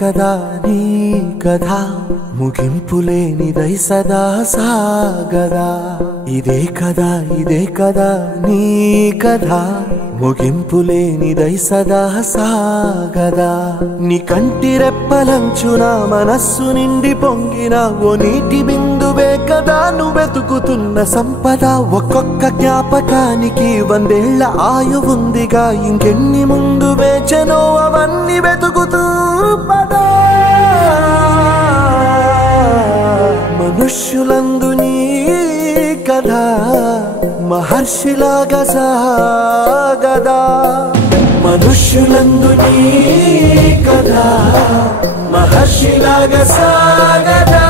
కదా నీ కథ ముగింపులేనిదై సదా సాగదా ఇదే కదా నీ కథ ముగింపులేనిదై సదా సాగదా నీ కంటి రెప్పలంచున మనస్సు నిండి పొంగిన ఓ నీటి బిందువే కదా నువ్వెతుకుతున్న సంపద ఒక్కొక్క జ్ఞాపకానికి 100 ఏళ్ల ఆయువుందిగా ఇంకెన్ని ముందు వేచనో అవన్నీ వెతుకుతూ పదా మనుష్యులందు నీ కథ మహర్షిలాగా సాగదా మనుష్యులందు నీ కథ మహర్షిలాగా సాగదా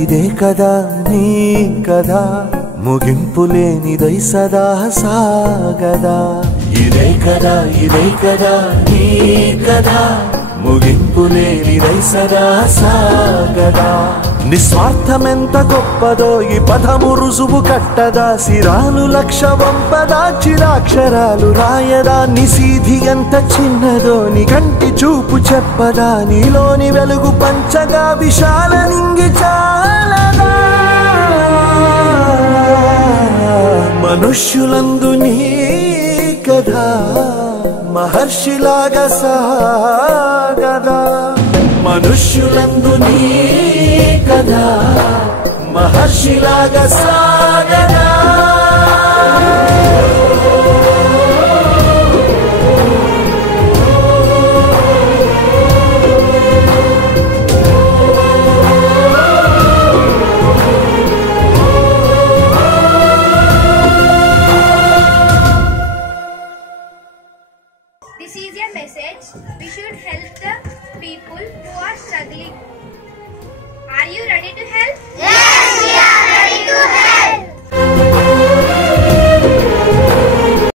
ఇదే కదా నీ కథ ముగింపులేనిదై సదా సాగదా ఇదే కదా నీ కథ ముగింపులేనిదై సదా సాగదా నిస్వార్థమెంత గొప్పదో ఈ పదము రుజువు కట్టదా సిరాలు లక్ష వంపదా చిరాక్షరాలు రాయదా నిసీధి ఎంత చిన్నదో నీ కంటి చూపు చెప్పదా నీలోని వెలుగు పంచగా విశాల నింగి చాలదా మనుష్యులందు నీ కథ మహర్షిలాగా సాగదా మనుష్యులందు నీ కథ మహర్షిలాగా సాగదా This is a message. We should help the people who are struggling. Are you ready to help? Yes.